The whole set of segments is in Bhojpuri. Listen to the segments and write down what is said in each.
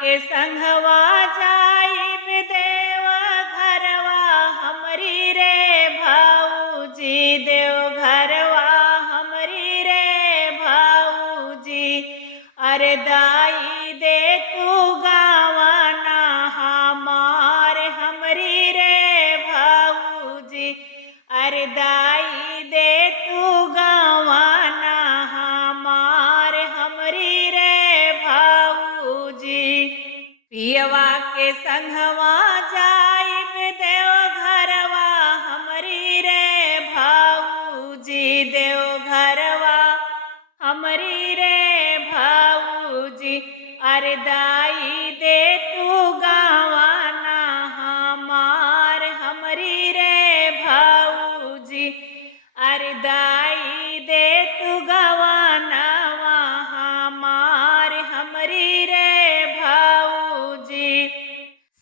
के संघवा जाइब देव घरवा हमरी रे भाऊजी, देव घरवा हमरी रे भाऊजी। अरे दाई दे तू गावाना हमार हमरी रे भाऊजी, अरे दाई दे तू गावाना हमार हमरी रे भाऊजी। पियवा के संघवा जाइब देव घरवा हमरी रे भाऊजी, देव घरवा हमरी रे भाऊजी। अरे दाई दे तू गावाना हमार हमरी रे भाऊजी, अरे दाई दे तू गावाना हमार हमरी रे भाऊजी।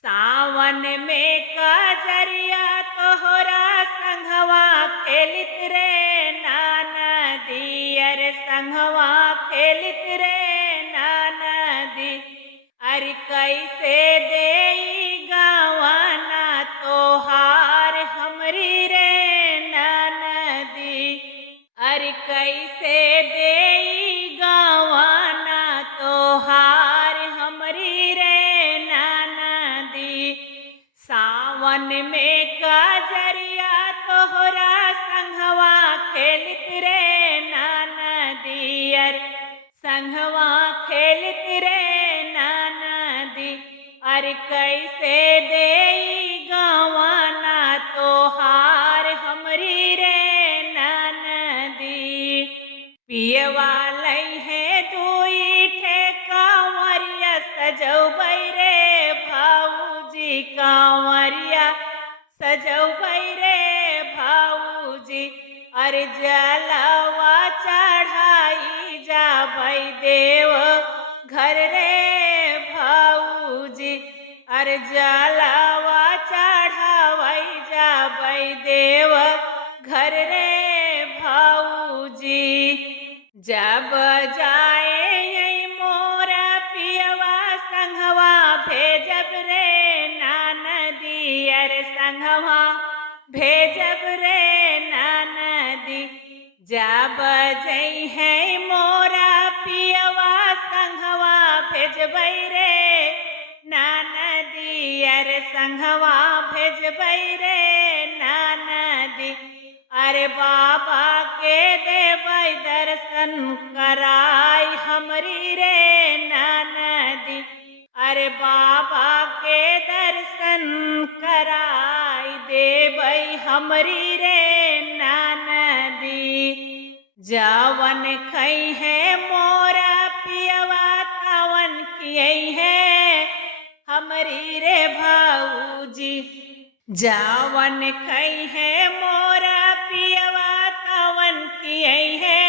सावन में कजरिया तोहरा संघवा खेलित रे नदी, अरे संघवा खेलित रे नदी। अरे कैसे देई गावाना तोहार हमरी रे नदी, अरे कैसे देई गावाना तोहार हमरी रे नदी। सावन में कजरिया तोहरा संघवा खेलित रे नदी, अरे संघवा खेलित रे नदी। अरे कैसे देई गावाना तोहार हमरी रे नदी। पियवा लई है दुई ठे कांवरिया सजौबै रे भाऊजी, कांवरिया सजौबै रे भाऊजी। अरे जलवा चढ़ाई जाबै देव घर रे भाऊजी, अरे जलवा चढ़ावै जाबै देव घर रे भाऊजी। जब जाए मोरा पियवा संघवा भेजब रे नदी, अरे संघवा भेजब रे नदी। जब जई है मोरा पियवा संघवा भेजबै रे नदी, अरे संघवा भेजबै रे नदी। अरे बाबा के देबै दर्शन कराई हमरी रे नदी, अरे बाबा के दर्शन कराई देबै हमरी रे नदी। जावन खई है मोरा पियवा तवन खियई है हमरी रे भाऊजी। जावन खई है मोरा पियवा तवन खियई है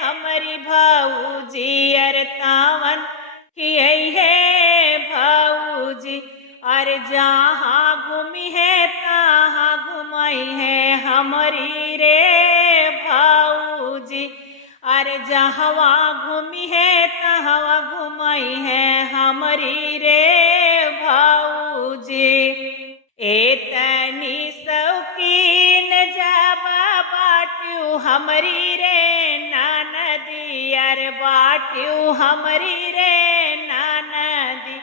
हमरी भाऊजी, अरे तावन खियई है भाऊजी। अरे जहाँ घूमी है तहाँ घुमई है हमरी रे भाऊजी, अरे जहवा घूमी है तहवा घुमई है हमरी रे भाऊजी। एतनी शौकीन जाबा बाट्यू हमरी रे नदी, अरे बाट्यू हमरी रे नदी।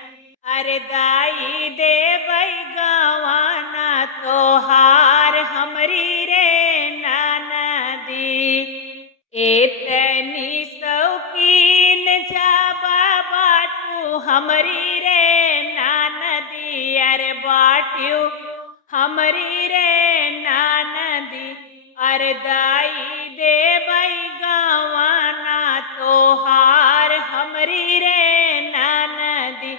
अरे दाई देबै गावाना तोहार हमरी रे नदी। एतनी शौकीन जाबा बाटू हमरी रे नदी, अरे बाट्यू हमरी रे नदी। अरे दाई देबै गावाना तोहार हमरी रे नदी,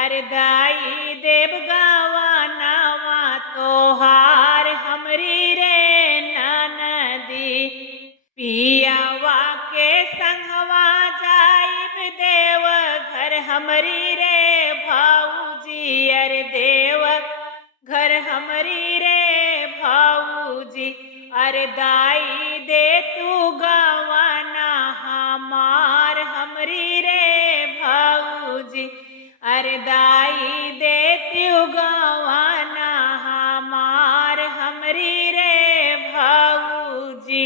अरे दाई देव गावाना तोहार हमरी रे नदी। पियावा के संघवा जाइब देव घर हमरी रे भाऊजी, अरे देव घर हमरी रे भाऊजी। अरे दाई दे तू गावाना हमार हमरी रे भाऊजी, अरे दाई देत्यु गवाना हमार हमरी रे भौजी।